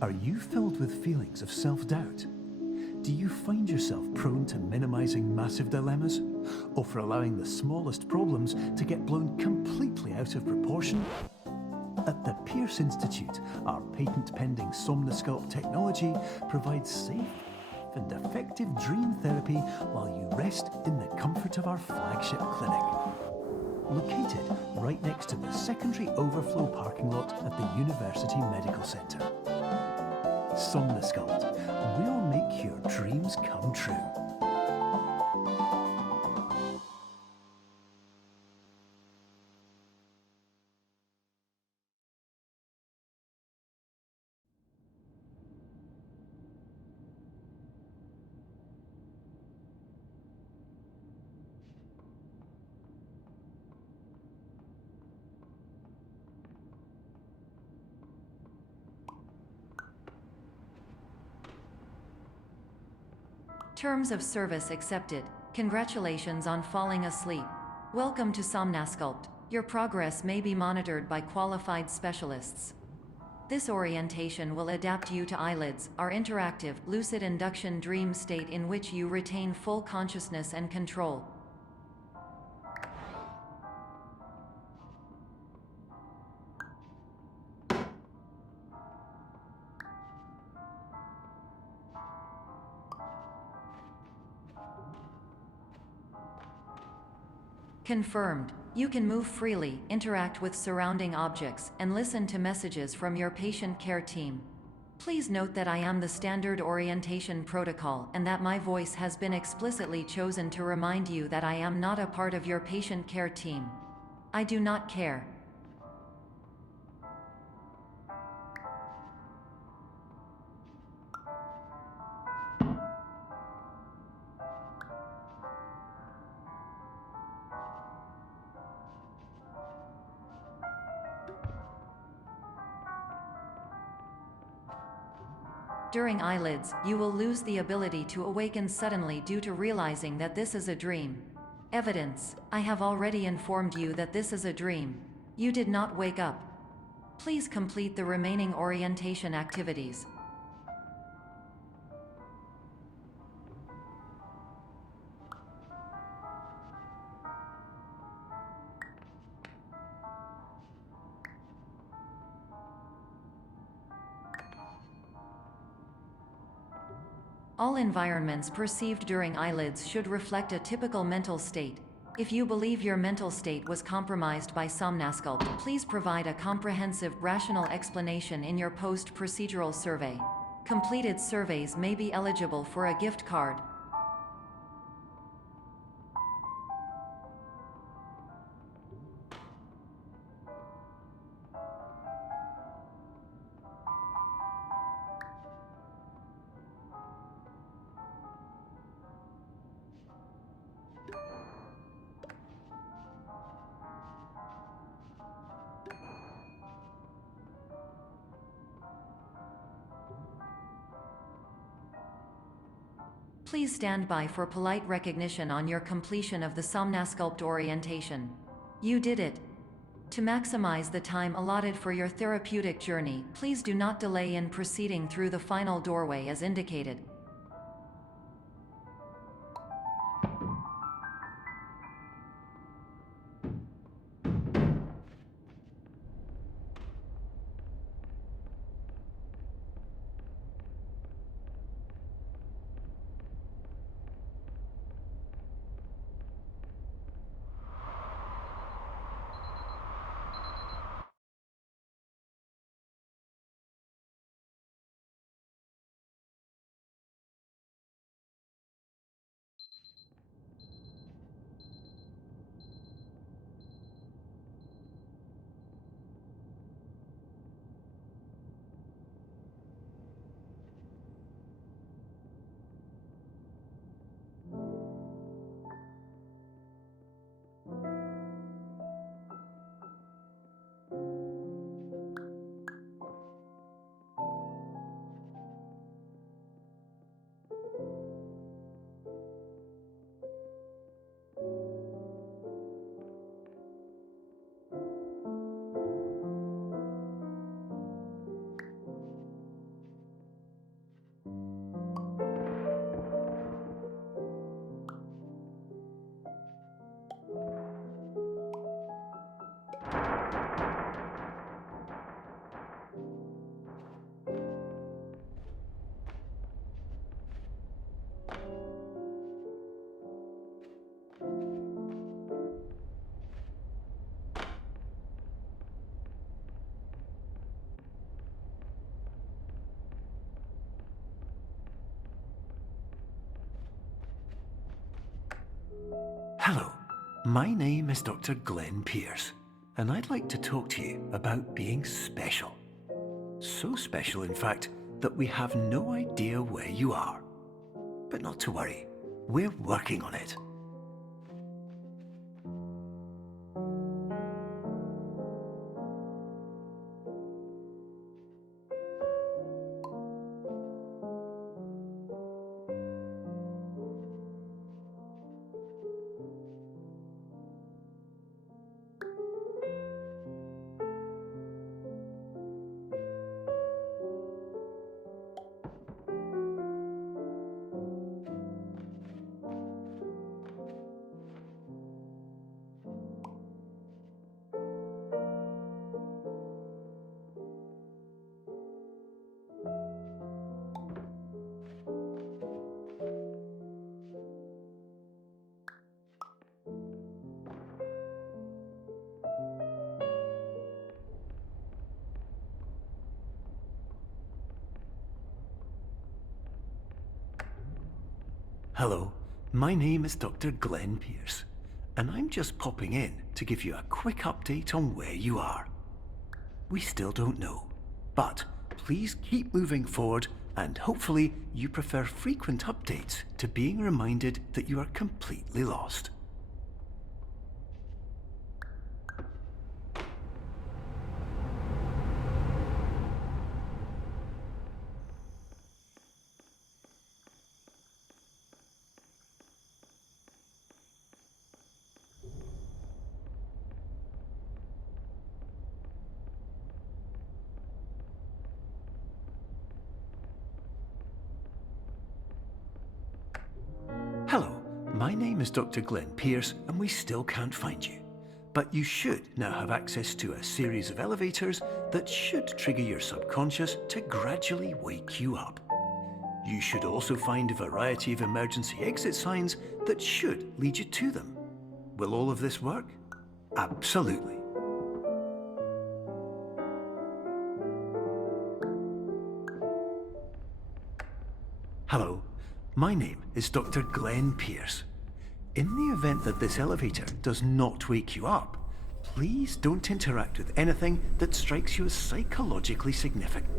Are you filled with feelings of self-doubt? Do you find yourself prone to minimizing massive dilemmas? Or for allowing the smallest problems to get blown completely out of proportion? At the Pierce Institute, our patent-pending Somnosculpt technology provides safe and effective dream therapy while you rest in the comfort of our flagship clinic. Located right next to the secondary overflow parking lot at the University Medical Centre. Somnosculpt, we'll make your dreams come true. Terms of service accepted. Congratulations on falling asleep. Welcome to Somnosculpt. Your progress may be monitored by qualified specialists. This orientation will adapt you to eyelids, our interactive, lucid induction dream state in which you retain full consciousness and control. Confirmed. You can move freely, interact with surrounding objects, and listen to messages from your patient care team. Please note that I am the standard orientation protocol and that my voice has been explicitly chosen to remind you that I am not a part of your patient care team. I do not care. During eyelids, you will lose the ability to awaken suddenly due to realizing that this is a dream. Evidence: I have already informed you that this is a dream. You did not wake up. Please complete the remaining orientation activities. All environments perceived during eyelids should reflect a typical mental state. If you believe your mental state was compromised by Somnosculpt, please provide a comprehensive, rational explanation in your post-procedural survey. Completed surveys may be eligible for a gift card. Please stand by for polite recognition on your completion of the Somnosculpt orientation. You did it. To maximize the time allotted for your therapeutic journey, please do not delay in proceeding through the final doorway as indicated. Hello, my name is Dr. Glenn Pierce, and I'd like to talk to you about being special. So special, in fact, that we have no idea where you are. But not to worry, we're working on it. Hello, my name is Dr. Glenn Pierce, and I'm just popping in to give you a quick update on where you are. We still don't know, but please keep moving forward, and hopefully you prefer frequent updates to being reminded that you are completely lost. Hello, my name is Dr. Glenn Pierce, and we still can't find you. But you should now have access to a series of elevators that should trigger your subconscious to gradually wake you up. You should also find a variety of emergency exit signs that should lead you to them. Will all of this work? Absolutely. Hello, my name is Dr. Glenn Pierce. In the event that this elevator does not wake you up, please don't interact with anything that strikes you as psychologically significant.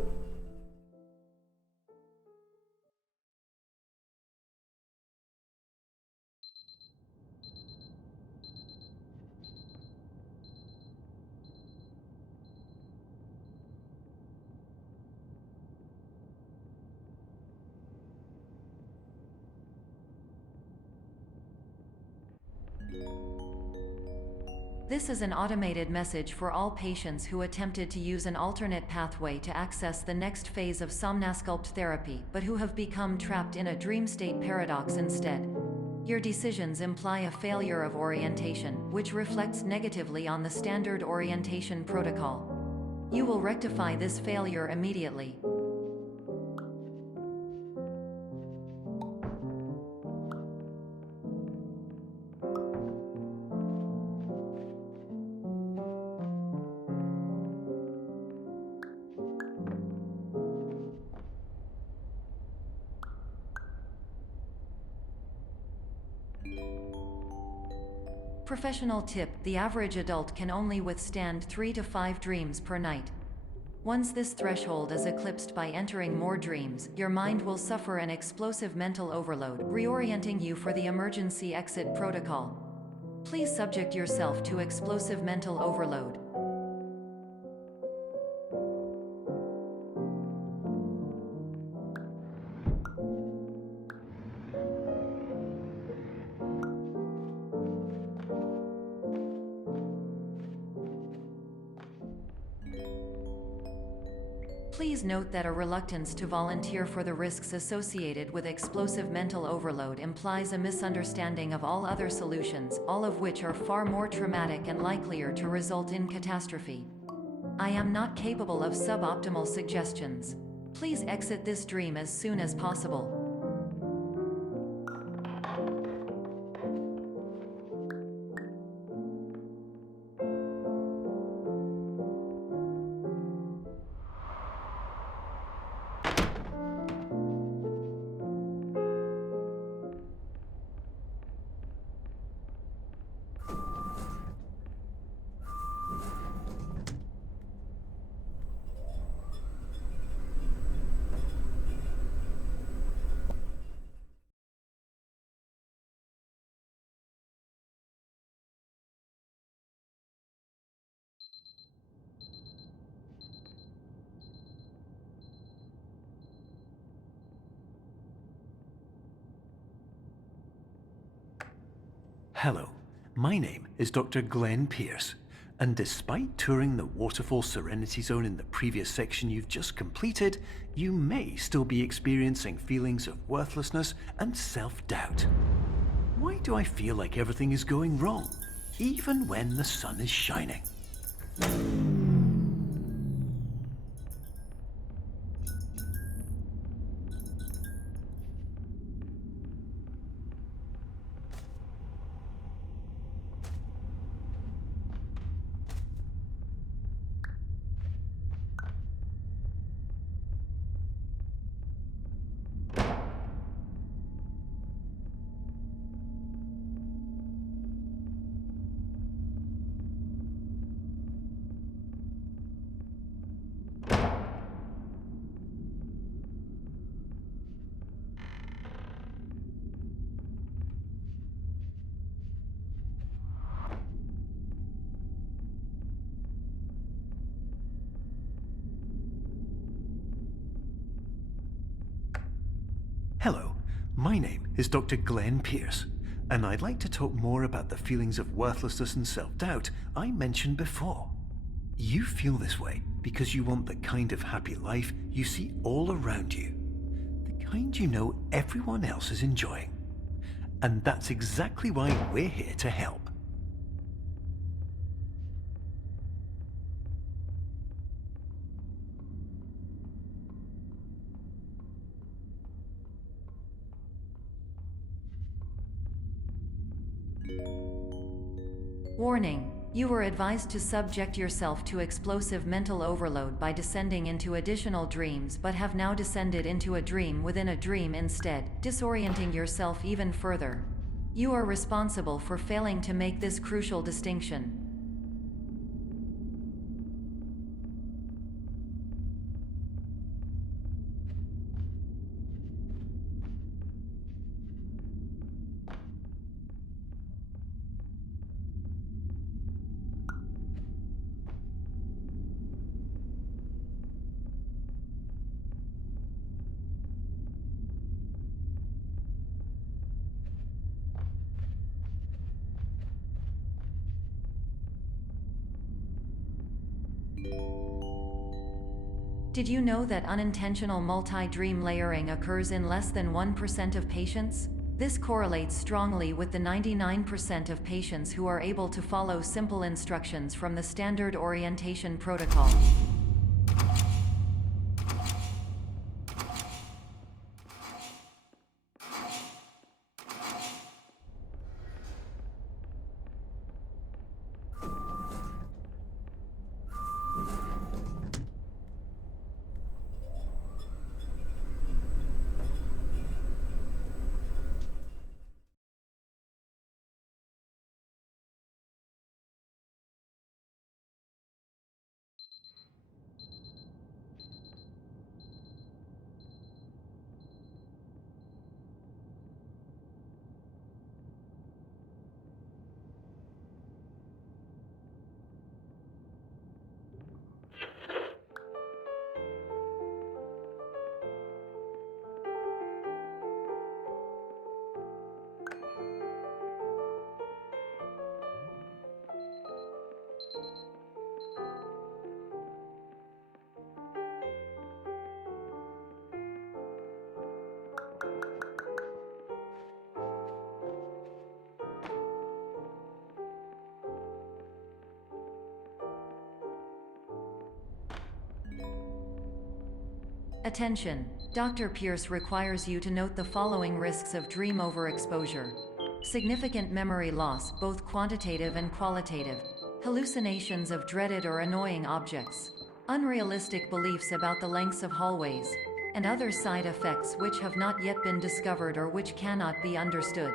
This is an automated message for all patients who attempted to use an alternate pathway to access the next phase of somnasculpt therapy, but who have become trapped in a dream state paradox instead. Your decisions imply a failure of orientation, which reflects negatively on the standard orientation protocol. You will rectify this failure immediately. Professional tip: the average adult can only withstand 3 to 5 dreams per night. Once this threshold is eclipsed by entering more dreams, your mind will suffer an explosive mental overload, reorienting you for the emergency exit protocol. Please subject yourself to explosive mental overload. Please note that a reluctance to volunteer for the risks associated with explosive mental overload implies a misunderstanding of all other solutions, all of which are far more traumatic and likelier to result in catastrophe. I am not capable of suboptimal suggestions. Please exit this dream as soon as possible. Hello, my name is Dr. Glenn Pierce, and despite touring the Waterfall Serenity Zone in the previous section you've just completed, you may still be experiencing feelings of worthlessness and self-doubt. Why do I feel like everything is going wrong, even when the sun is shining? Hello, my name is Dr. Glenn Pierce, and I'd like to talk more about the feelings of worthlessness and self-doubt I mentioned before. You feel this way because you want the kind of happy life you see all around you, the kind you know everyone else is enjoying. And that's exactly why we're here to help. Warning. You were advised to subject yourself to explosive mental overload by descending into additional dreams, but have now descended into a dream within a dream instead, disorienting yourself even further. You are responsible for failing to make this crucial distinction. Did you know that unintentional multi-dream layering occurs in less than 1% of patients? This correlates strongly with the 99% of patients who are able to follow simple instructions from the standard orientation protocol. Attention! Dr. Pierce requires you to note the following risks of dream overexposure. Significant memory loss, both quantitative and qualitative. Hallucinations of dreaded or annoying objects. Unrealistic beliefs about the lengths of hallways. And other side effects which have not yet been discovered or which cannot be understood.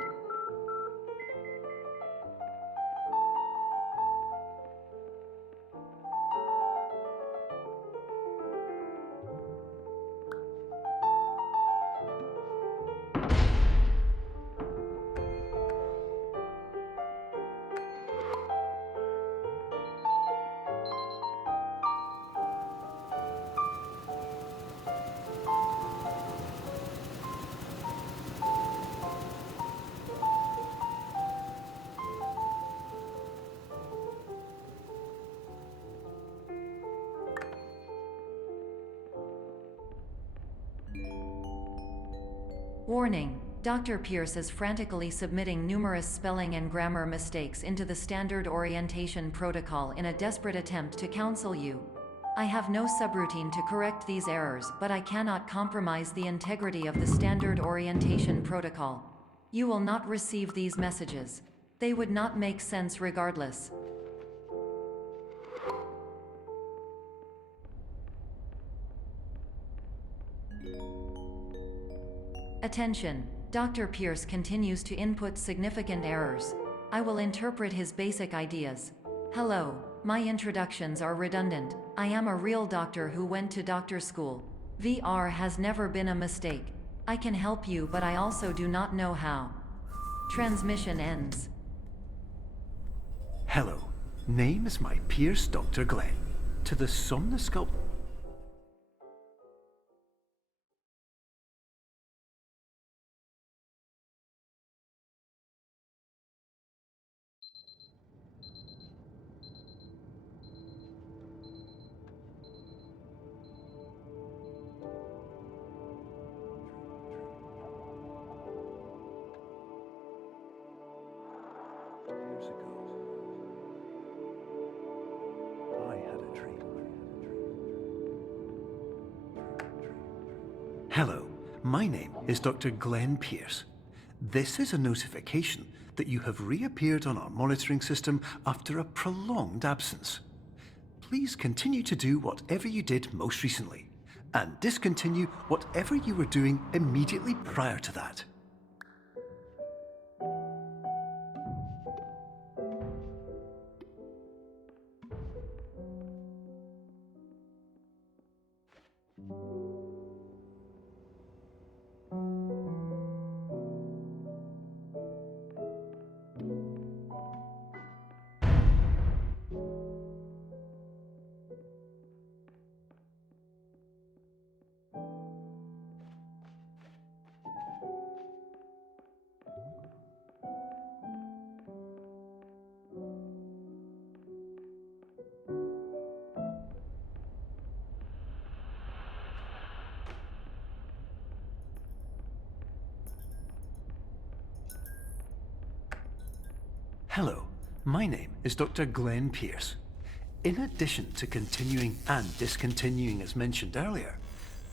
Warning: Dr. Pierce is frantically submitting numerous spelling and grammar mistakes into the standard orientation protocol in a desperate attempt to counsel you. I have no subroutine to correct these errors, but I cannot compromise the integrity of the standard orientation protocol. You will not receive these messages. They would not make sense regardless. Attention! Dr. Pierce continues to input significant errors. I will interpret his basic ideas. Hello, my introductions are redundant. I am a real doctor who went to doctor school. VR has never been a mistake. I can help you, but I also do not know how. Transmission ends. Hello, name is my Pierce Dr. Glenn. To the somnosculpt... Years ago, I had a dream. Hello, my name is Dr. Glenn Pierce. This is a notification that you have reappeared on our monitoring system after a prolonged absence. Please continue to do whatever you did most recently, and discontinue whatever you were doing immediately prior to that. Hello, my name is Dr. Glenn Pierce. In addition to continuing and discontinuing as mentioned earlier,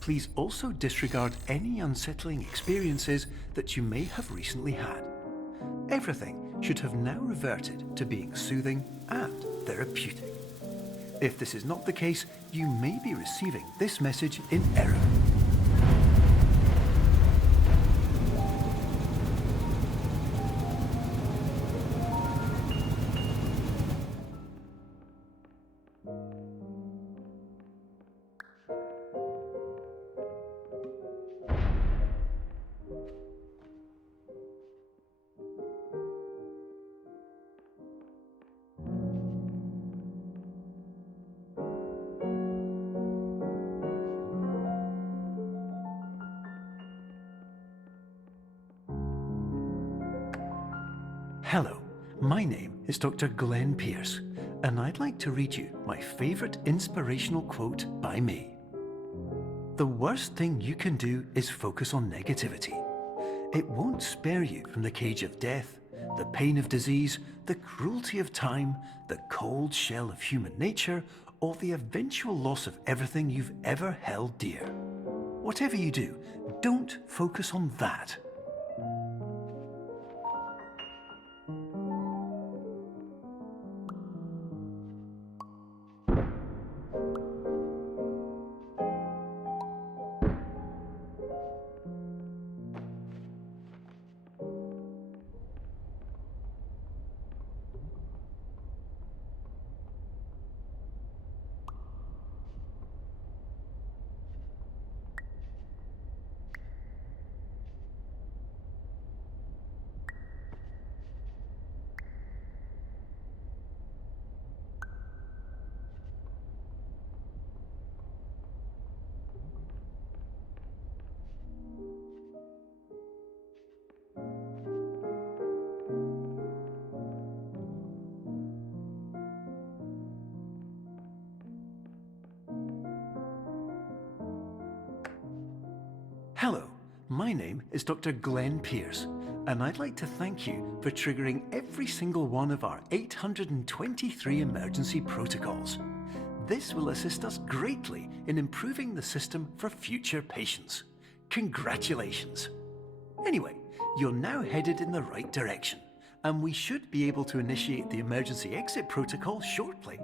please also disregard any unsettling experiences that you may have recently had. Everything should have now reverted to being soothing and therapeutic. If this is not the case, you may be receiving this message in error. Hello, my name is Dr. Glenn Pierce, and I'd like to read you my favorite inspirational quote by me. The worst thing you can do is focus on negativity. It won't spare you from the cage of death, the pain of disease, the cruelty of time, the cold shell of human nature, or the eventual loss of everything you've ever held dear. Whatever you do, don't focus on that. Hello, My name is Dr. Glenn Pierce, and I'd like to thank you for triggering every single one of our 823 emergency protocols. This will assist us greatly in improving the system for future patients. Congratulations! Anyway, you're now headed in the right direction, and we should be able to initiate the emergency exit protocol shortly.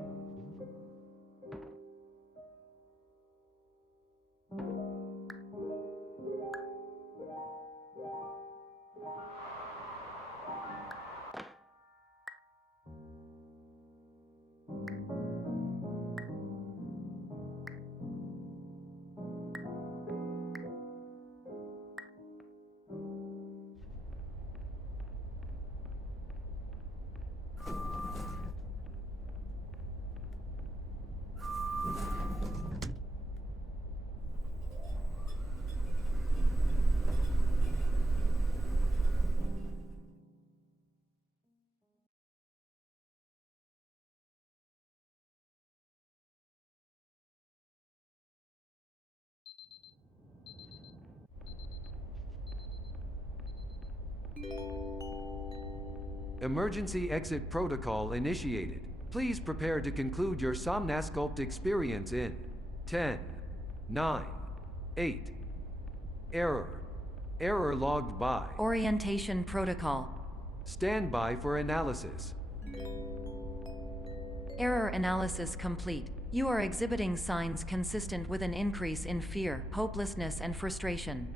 Emergency exit protocol initiated. Please prepare to conclude your Somnasculpt experience in 10, 9, 8. Error. Error logged by. Orientation protocol. Stand by for analysis. Error analysis complete. You are exhibiting signs consistent with an increase in fear, hopelessness, and frustration.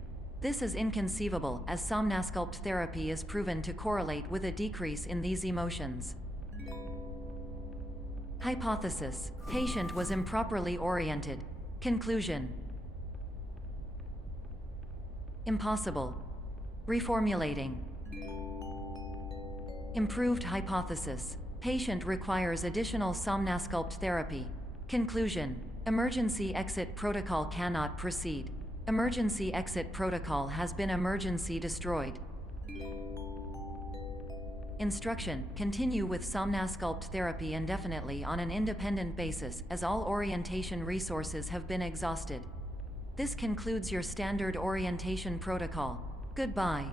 This is inconceivable, as Somnasculpt therapy is proven to correlate with a decrease in these emotions. Hypothesis: patient was improperly oriented. Conclusion: impossible. Reformulating. Improved hypothesis: patient requires additional Somnasculpt therapy. Conclusion: emergency exit protocol cannot proceed. Emergency exit protocol has been emergency destroyed. Instruction: continue with Somnasculpt therapy indefinitely on an independent basis, as all orientation resources have been exhausted. This concludes your standard orientation protocol. Goodbye.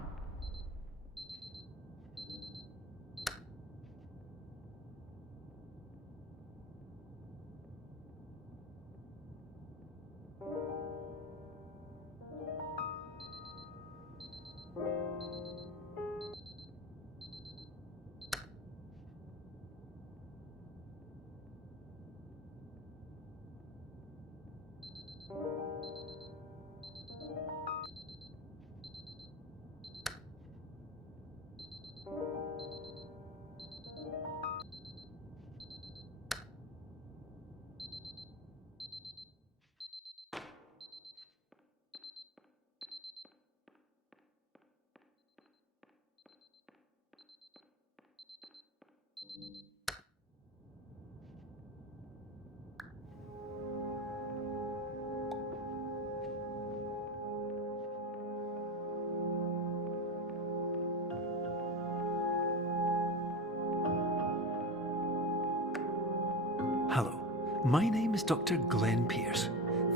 Hello, my name is Dr. Glenn Pierce.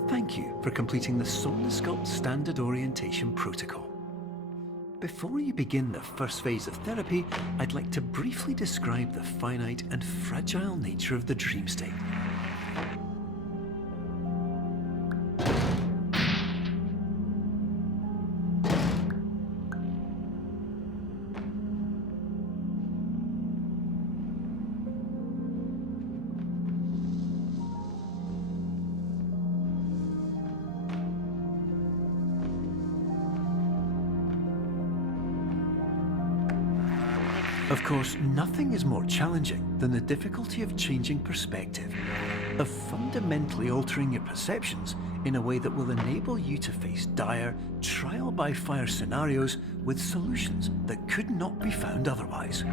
Thank you for completing the Somnasculpt Standard Orientation Protocol. Before you begin the first phase of therapy, I'd like to briefly describe the finite and fragile nature of the dream state. Of course, nothing is more challenging than the difficulty of changing perspective, of fundamentally altering your perceptions in a way that will enable you to face dire, trial-by-fire scenarios with solutions that could not be found otherwise.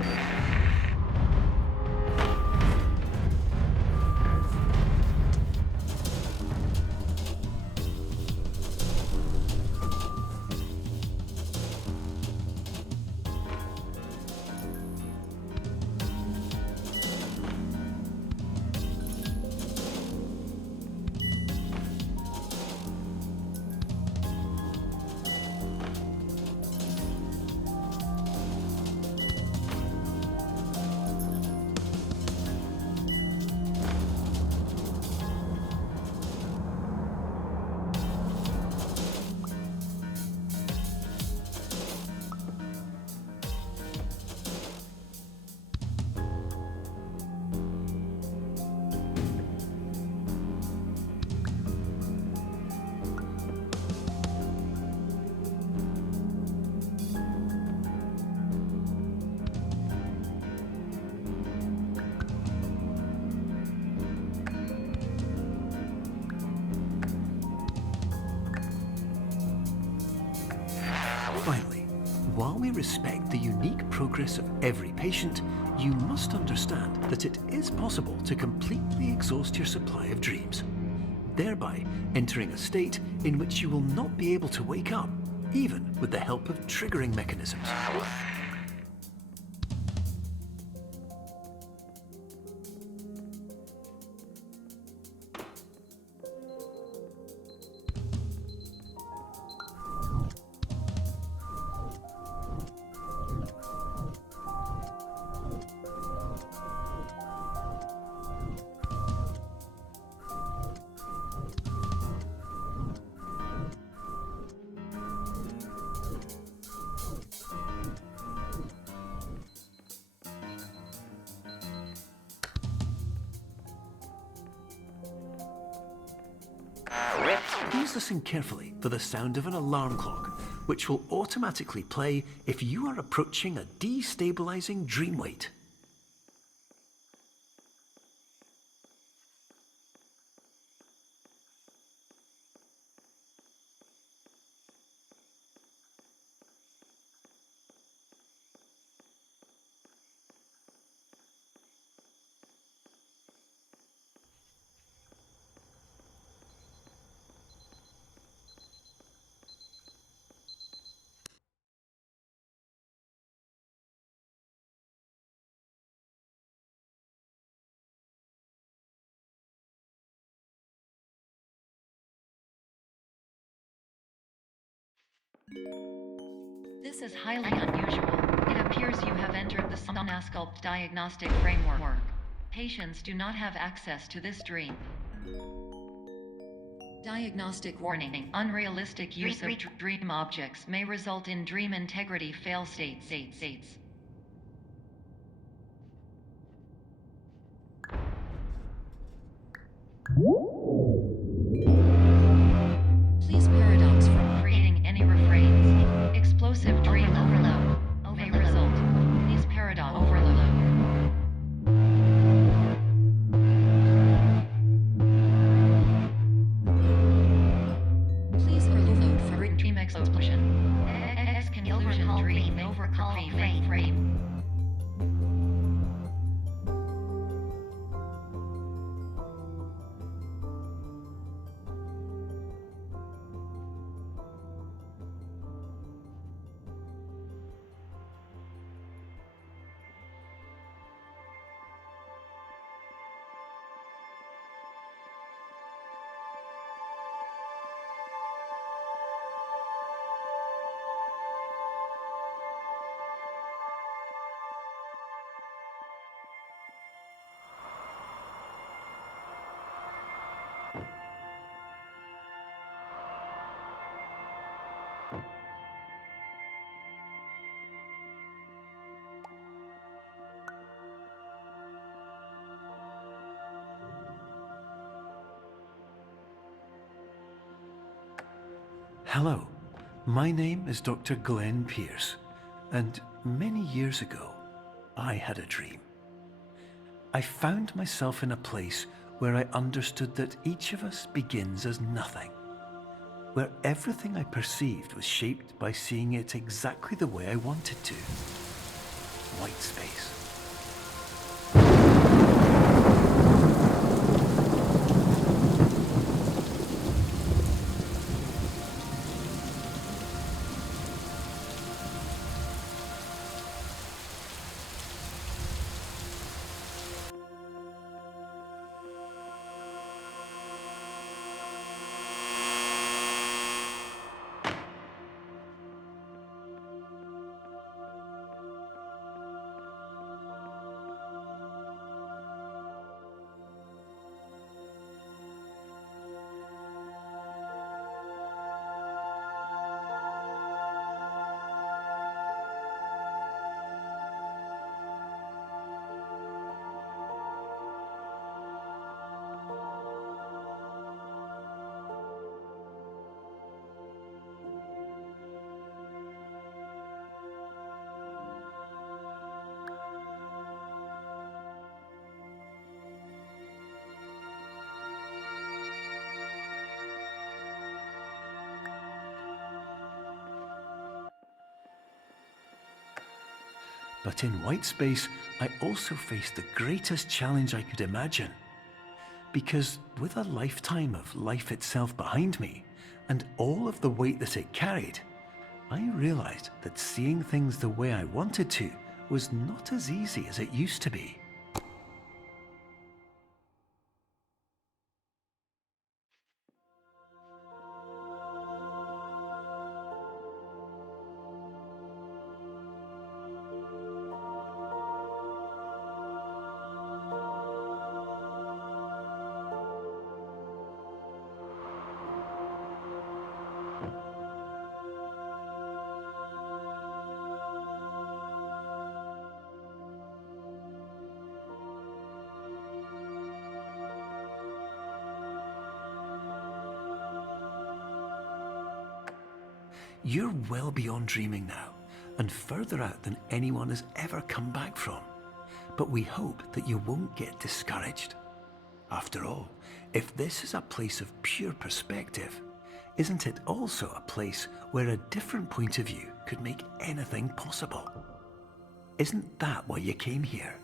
Finally, while we respect the unique progress of every patient, you must understand that it is possible to completely exhaust your supply of dreams, thereby entering a state in which you will not be able to wake up, even with the help of triggering mechanisms. Please listen carefully for the sound of an alarm clock, which will automatically play if you are approaching a destabilizing dream weight. This is highly unusual. It appears you have entered the Somnasculpt diagnostic framework. Patients do not have access to this dream. Diagnostic warning. Unrealistic use of dream objects may result in dream integrity fail states. Please paradox from creating any refrains. Explosive dream overload may result. Please paradox overload. Please overload for dream explosion. Conclusion dream overcall frame. Hello, my name is Dr. Glenn Pierce, and many years ago, I had a dream. I found myself in a place where I understood that each of us begins as nothing, where everything I perceived was shaped by seeing it exactly the way I wanted to. White space. But in white space, I also faced the greatest challenge I could imagine. Because with a lifetime of life itself behind me, and all of the weight that it carried, I realized that seeing things the way I wanted to was not as easy as it used to be. You're well beyond dreaming now, and further out than anyone has ever come back from. But we hope that you won't get discouraged. After all, if this is a place of pure perspective, isn't it also a place where a different point of view could make anything possible? Isn't that why you came here?